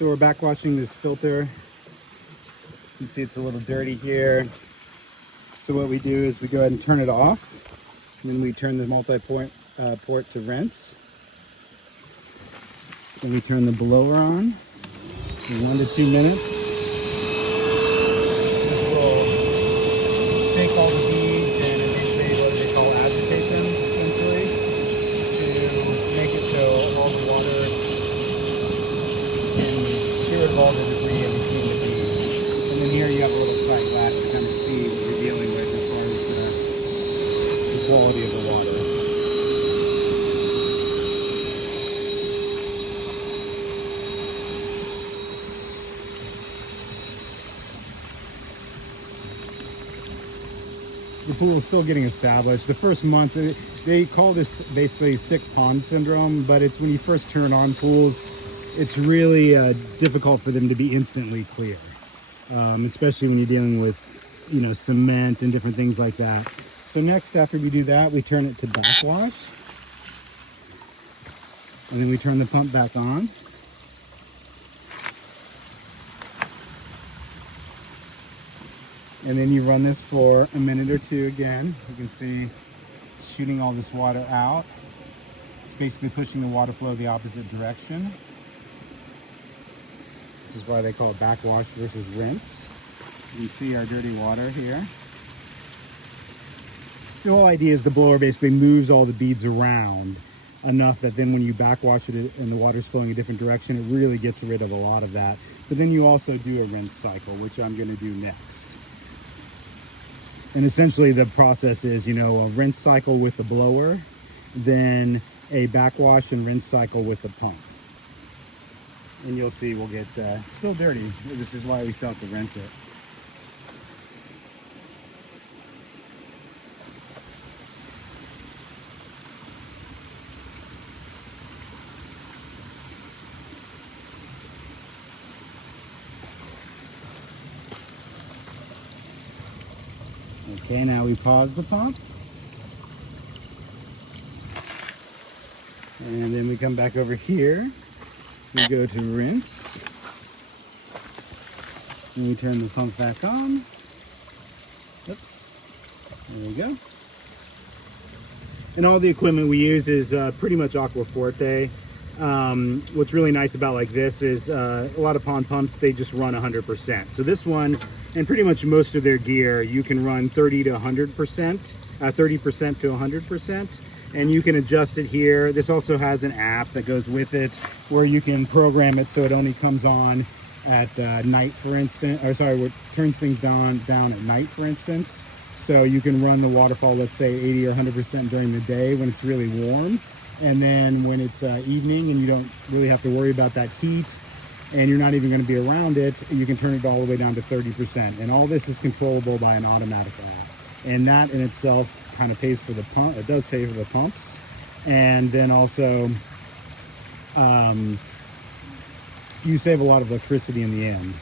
So we're backwashing this filter. You can see it's a little dirty here. So what we do is we go ahead and turn it off. And then we turn the multi-port port to rinse. Then we turn the blower on in 1 to 2 minutes. This will take all the beads and eventually what they call agitate them, essentially, to make it so all the water can get rid of all the debris in between the beads. And then here you have a little sight glass to kind of see what you're dealing with as far as the quality of the water. The pool is still getting established. The first month, they call this basically sick pond syndrome, but it's when you first turn on pools, it's really difficult for them to be instantly clear, especially when you're dealing with, you know, cement and different things like that. So next, after we do that, we turn it to backwash, and then we turn the pump back on. And then you run this for a minute or two again. You can see shooting all this water out. It's basically pushing the water flow the opposite direction. This is why they call it backwash versus rinse. You can see our dirty water here. The whole idea is the blower basically moves all the beads around enough that then when you backwash it and the water's flowing a different direction, it really gets rid of a lot of that. But then you also do a rinse cycle, which I'm going to do next. And essentially the process is, you know, a rinse cycle with the blower, then a backwash and rinse cycle with the pump. And you'll see we'll get still dirty. This is why we still have to rinse it. Okay, now we pause the pump. And then we come back over here. We go to rinse. And we turn the pump back on. Oops. There we go. And all the equipment we use is pretty much Aqua Forte. What's really nice about like this is a lot of pond pumps, they just run 100%. So this one, and pretty much most of their gear, you can run 30 to 100%, 30% to 100%, and you can adjust it here. This also has an app that goes with it where you can program it so it only comes on at night, for instance, or sorry, what turns things down at night, for instance. So you can run the waterfall, let's say 80 or 100% during the day when it's really warm. And then when it's evening and you don't really have to worry about that heat and you're not even going to be around it, you can turn it all the way down to 30%. And all this is controllable by an automatic app. And that in itself kind of pays for the pump. It does pay for the pumps. And then also you save a lot of electricity in the end.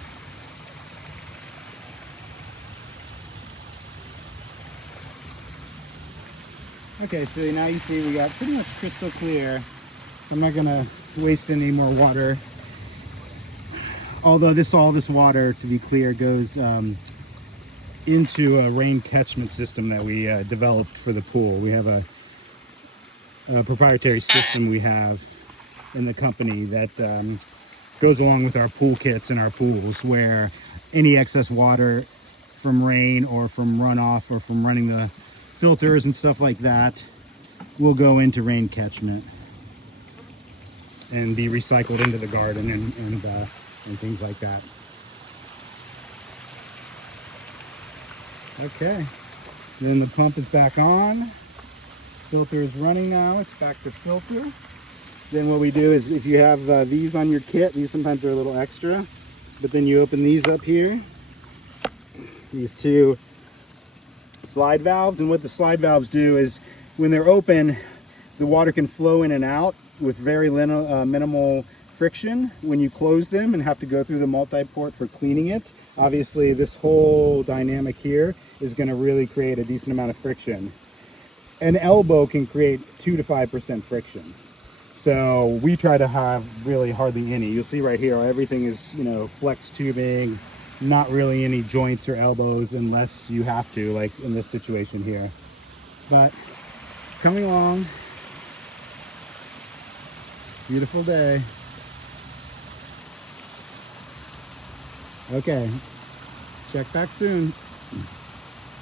Okay, so now you see we got pretty much crystal clear. I'm not gonna waste any more water. Although all this water, to be clear, goes into a rain catchment system that we developed for the pool. We have a proprietary system we have in the company that goes along with our pool kits and our pools, where any excess water from rain or from runoff or from running the filters and stuff like that will go into rain catchment and be recycled into the garden and things like that. Okay, then the pump is back on. Filter is running now. It's back to filter. Then what we do is, if you have these on your kit, these sometimes are a little extra, but then you open these up here, these two slide valves, and what the slide valves do is when they're open, the water can flow in and out with very minimal friction. When you close them and have to go through the multi-port for cleaning it, obviously this whole dynamic here is going to really create a decent amount of friction. An elbow can create 2 to 5% friction. So we try to have really hardly any. You'll see right here, everything is, you know, flex tubing, not really any joints or elbows unless you have to, like in this situation here. But coming along, beautiful day. Okay, check back soon.